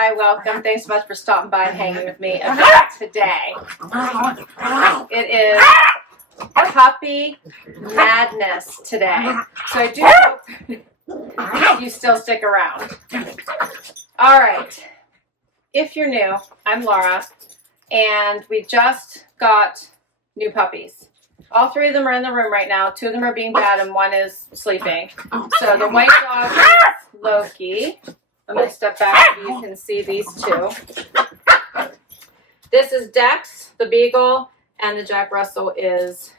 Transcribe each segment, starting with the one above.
hi, welcome. Thanks so much for stopping by and hanging with me today. It is puppy madness today. So I do hope you still stick around. All right. If you're new, I'm Laura, and we just got new puppies. All three of them are in the room right now. Two of them are being bad and one is sleeping. So the white dog is Loki. I'm going to step back so you can see these two. This is Dex, the beagle, and the Jack Russell is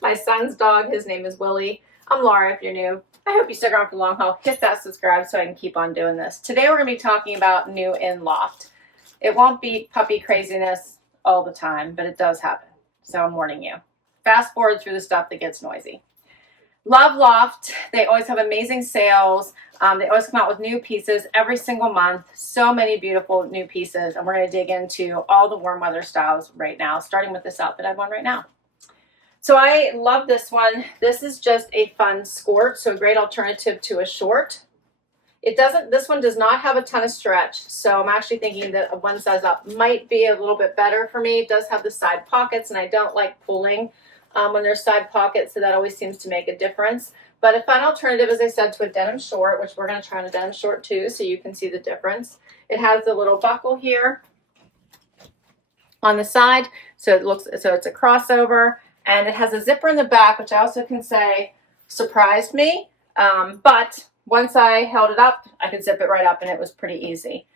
my son's dog. His name is Willie. I'm Laura if you're new. I hope you stick around for the long haul. Hit that subscribe so I can keep on doing this. Today we're going to be talking about new in Loft. It won't be puppy craziness all the time, but it does happen. So I'm warning you. Fast forward through the stuff that gets noisy. Love Loft. They always have amazing sales. They always come out with new pieces every single month. So many beautiful new pieces. And we're going to dig into all the warm weather styles right now, starting with this outfit I have on right now. So I love this one. This is just a fun skirt, so a great alternative to a short. This one does not have a ton of stretch, so I'm actually thinking that a one size up might be a little bit better for me. It does have the side pockets, and I don't like pulling when there's side pockets, so that always seems to make a difference. But a fun alternative, as I said, to a denim short, which we're going to try on a denim short too, so you can see the difference. It has the little buckle here on the side, so it's a crossover, and it has a zipper in the back, which I also can say surprised me. But once I held it up, I could zip it right up, and it was pretty easy.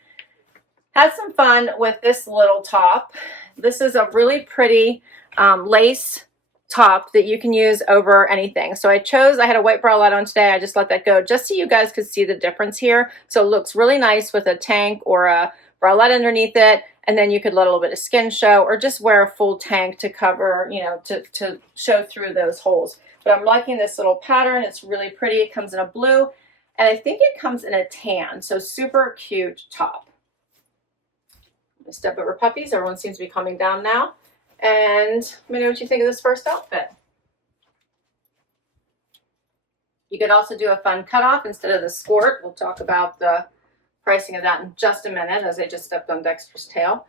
Had some fun with this little top. This is a really pretty lace top that you can use over anything. So I had a white bralette on today. I just let that go just so you guys could see the difference here. So it looks really nice with a tank or a bralette underneath it. And then you could let a little bit of skin show or just wear a full tank to cover, you know, to show through those holes. But I'm liking this little pattern. It's really pretty. It comes in a blue and I think it comes in a tan. So super cute top. Let me step over puppies. Everyone seems to be coming down now. And let me know what you think of this first outfit. You could also do a fun cutoff instead of the skirt. We'll talk about the pricing of that in just a minute as I just stepped on Dexter's tail.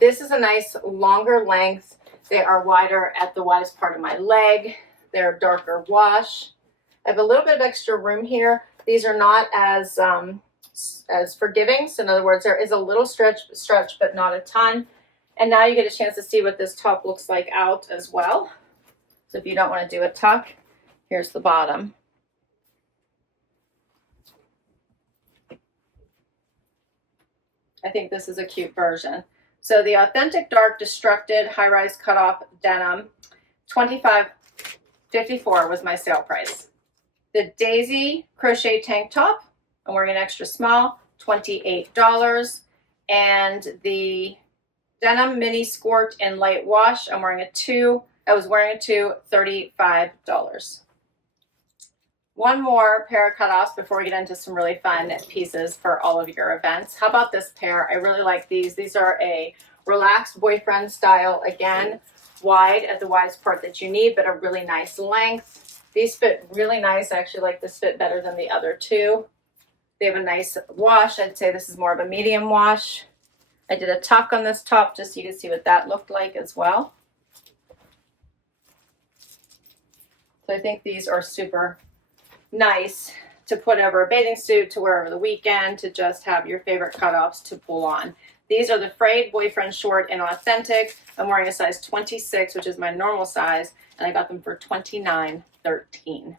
This is a nice longer length. They are wider at the widest part of my leg. They're darker wash. I have a little bit of extra room here. These are not as forgiving. So in other words, there is a little stretch, but not a ton. And now you get a chance to see what this top looks like out as well. So if you don't want to do a tuck, here's the bottom. I think this is a cute version. So the authentic dark destructed high-rise cutoff denim, $25.54 was my sale price. The daisy crochet tank top, I'm wearing an extra small, $28. And the denim mini skirt in light wash, I'm wearing a 2. I was wearing a 2, $35. One more pair of cutoffs before we get into some really fun pieces for all of your events. How about this pair? I really like these. These are a relaxed boyfriend style. Again, wide at the widest part that you need, but a really nice length. These fit really nice. I actually like this fit better than the other two. They have a nice wash. I'd say this is more of a medium wash. I did a tuck on this top just so you can see what that looked like as well. So I think these are super nice to put over a bathing suit, to wear over the weekend, to just have your favorite cutoffs to pull on. These are the frayed boyfriend short in authentic. I'm wearing a size 26, which is my normal size, and I got them for $29.13.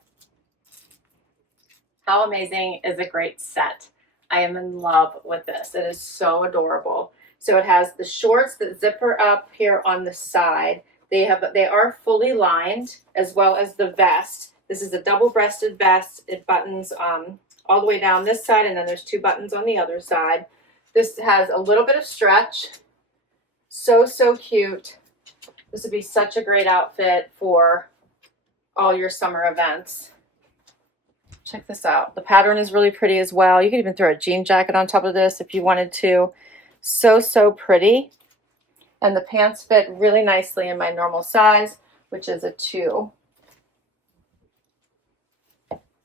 How amazing is a great set? I am in love with this. It is so adorable. So it has the shorts that zipper up here on the side. They are fully lined, as well as the vest. This is a double-breasted vest. It buttons all the way down this side, and then there's 2 buttons on the other side. This has a little bit of stretch. So cute. This would be such a great outfit for all your summer events. Check this out. The pattern is really pretty as well. You could even throw a jean jacket on top of this if you wanted to. So pretty. And the pants fit really nicely in my normal size, which is a 2.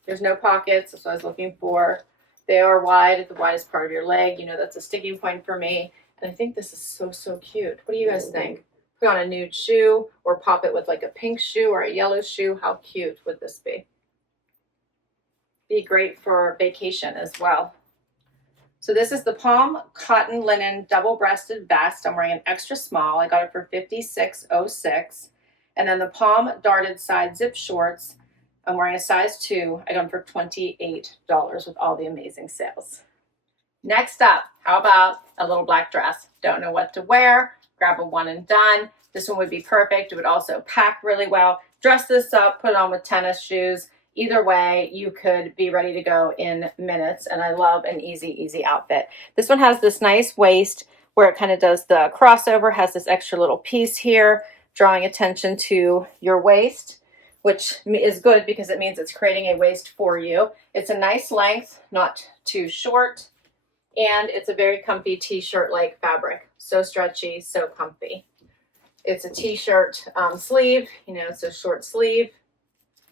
There's no pockets, so I was looking for They are wide at the widest part of your leg. You know, that's a sticking point for me. And I think this is so, so cute. What do you guys think? Put on a nude shoe or pop it with like a pink shoe or a yellow shoe. How cute would this be? Be great for vacation as well. So this is the Palm Cotton Linen Double-Breasted Vest. I'm wearing an extra small. I got it for $56.06. And then the Palm Darted Side Zip Shorts. I'm wearing a size 2. I got them for $28 with all the amazing sales. Next up, how about a little black dress? Don't know what to wear. Grab a one and done. This one would be perfect. It would also pack really well. Dress this up, put it on with tennis shoes. Either way, you could be ready to go in minutes. And I love an easy outfit. This one has this nice waist where it kind of does the crossover, has this extra little piece here, drawing attention to your waist, which is good because it means it's creating a waist for you. It's a nice length, not too short. And it's a very comfy t-shirt-like fabric. So stretchy, so comfy. It's a t-shirt sleeve, you know, it's a short sleeve.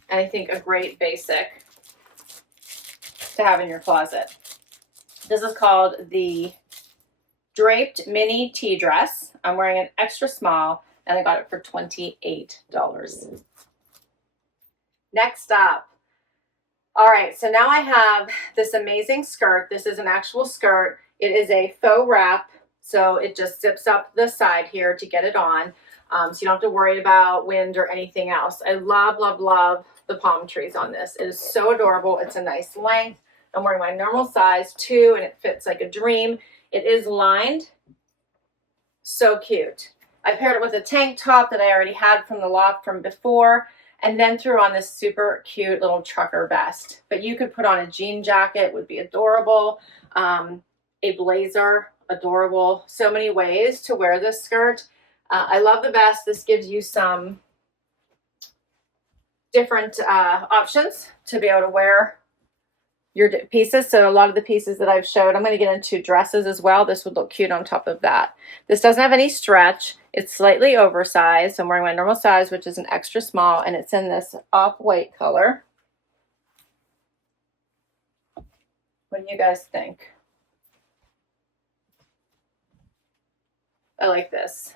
And I think a great basic to have in your closet. This is called the Draped Mini Tee Dress. I'm wearing an extra small and I got it for $28. Next up. All right, so now I have this amazing skirt. This is an actual skirt. It is a faux wrap, so it just zips up the side here to get it on. So you don't have to worry about wind or anything else. I love, love, love the palm trees on this. It is so adorable. It's a nice length. I'm wearing my normal size 2 and it fits like a dream. It is lined. So cute. I paired it with a tank top that I already had from the Loft from before, and then threw on this super cute little trucker vest. But you could put on a jean jacket, would be adorable. A blazer, adorable. So many ways to wear this skirt. I love the vest. This gives you some different options to be able to wear your pieces. So a lot of the pieces that I've showed, I'm going to get into dresses as well. This would look cute on top of that. This doesn't have any stretch. It's slightly oversized. I'm wearing my normal size, which is an extra small, and it's in this off-white color. What do you guys think? I like this.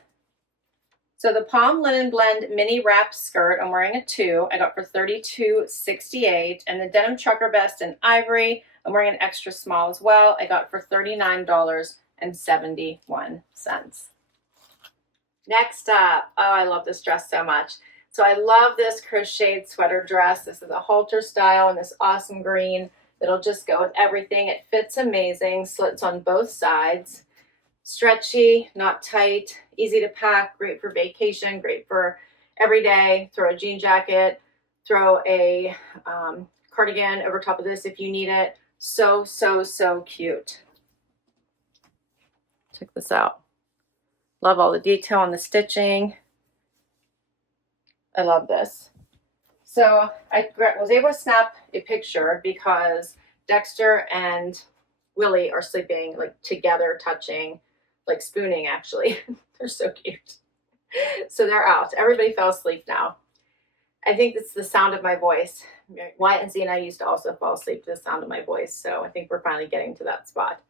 So the Palm Linen Blend Mini Wrap Skirt, I'm wearing a 2. I got for $32.68. And the Denim Trucker Vest in Ivory, I'm wearing an extra small as well. I got for $39.71. Next up, oh, I love this dress so much. So I love this crocheted sweater dress. This is a halter style in this awesome green. It'll just go with everything. It fits amazing, slits on both sides. Stretchy, not tight, easy to pack, great for vacation, great for every day. Throw a jean jacket, throw a cardigan over top of this if you need it. So, so, so cute. Check this out. Love all the detail on the stitching. I love this. So I was able to snap a picture because Dexter and Willie are sleeping like together, touching, like spooning actually. They're so cute. So they're out. Everybody fell asleep now. I think it's the sound of my voice. Wyatt and Z and I used to also fall asleep to the sound of my voice. So I think we're finally getting to that spot.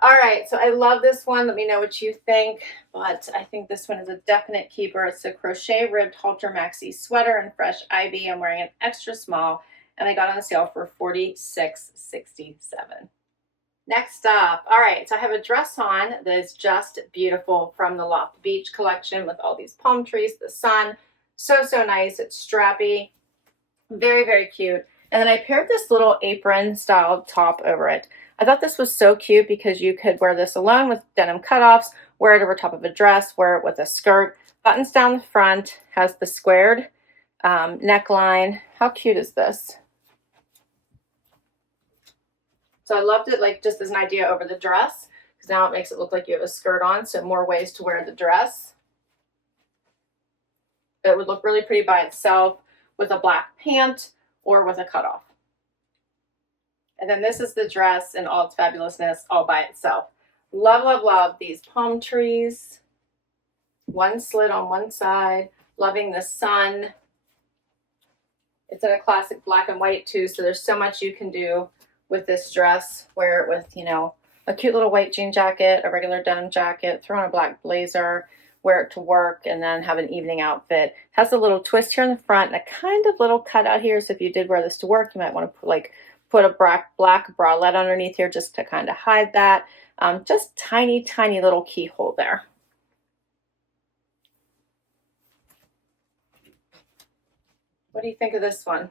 All right, so I love this one. Let me know what you think. But I think this one is a definite keeper. It's a crochet ribbed halter maxi sweater in fresh ivy. I'm wearing an extra small and I got on sale for $46.67. Next up, all right, so I have a dress on that is just beautiful from the Loft Beach collection with all these palm trees, the sun. So, so nice. It's strappy. Very, very cute. And then I paired this little apron style top over it. I thought this was so cute because you could wear this alone with denim cutoffs, wear it over top of a dress, wear it with a skirt. Buttons down the front, has the squared neckline. How cute is this? So I loved it like just as an idea over the dress because now it makes it look like you have a skirt on, so more ways to wear the dress. It would look really pretty by itself with a black pant or with a cutoff. And then this is the dress in all its fabulousness all by itself. Love, love, love these palm trees. One slit on one side. Loving the sun. It's in a classic black and white too, so there's so much you can do with this dress. Wear it with, you know, a cute little white jean jacket, a regular denim jacket, throw on a black blazer, wear it to work, and then have an evening outfit. It has a little twist here in the front and a kind of little cutout here, so if you did wear this to work, you might want to put a black bralette underneath here just to kind of hide that. Just tiny little keyhole there. What do you think of this one?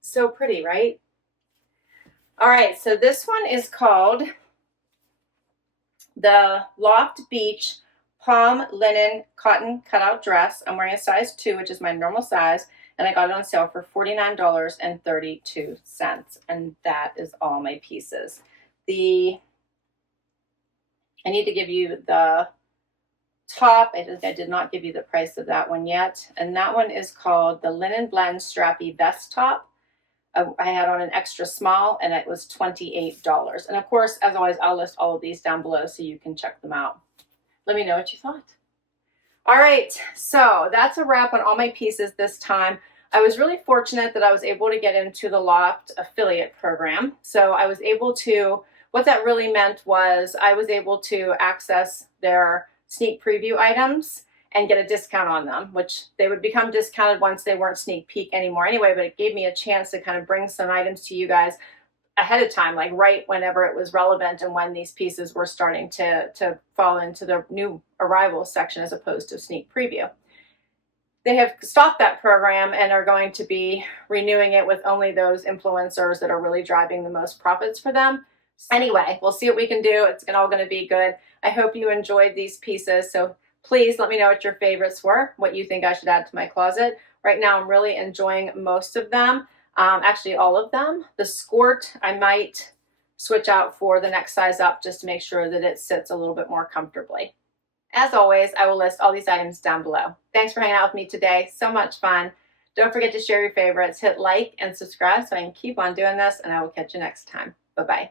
So pretty, right? All right, so this one is called the Loft Beach Palm Linen Cotton Cutout Dress. I'm wearing a size 2, which is my normal size, and I got it on sale for $49.32. And that is all my pieces. I need to give you the top. I did not give you the price of that one yet. And that one is called the Linen Blend Strappy Vest Top. I had on an extra small and it was $28. And of course, as always, I'll list all of these down below so you can check them out. Let me know what you thought. All right, so that's a wrap on all my pieces this time. I was really fortunate that I was able to get into the Loft affiliate program. So I was able to, what that really meant was I was able to access their sneak preview items and get a discount on them, which they would become discounted once they weren't sneak peek anymore anyway, but it gave me a chance to kind of bring some items to you guys ahead of time, like right whenever it was relevant and when these pieces were starting to fall into the new arrivals section as opposed to sneak preview. They have stopped that program and are going to be renewing it with only those influencers that are really driving the most profits for them. Anyway, we'll see what we can do. It's all going to be good. I hope you enjoyed these pieces. So please let me know what your favorites were, what you think I should add to my closet. Right now, I'm really enjoying most of them, actually all of them. The skirt, I might switch out for the next size up just to make sure that it sits a little bit more comfortably. As always, I will list all these items down below. Thanks for hanging out with me today. So much fun. Don't forget to share your favorites, hit like and subscribe so I can keep on doing this, and I will catch you next time. Bye-bye.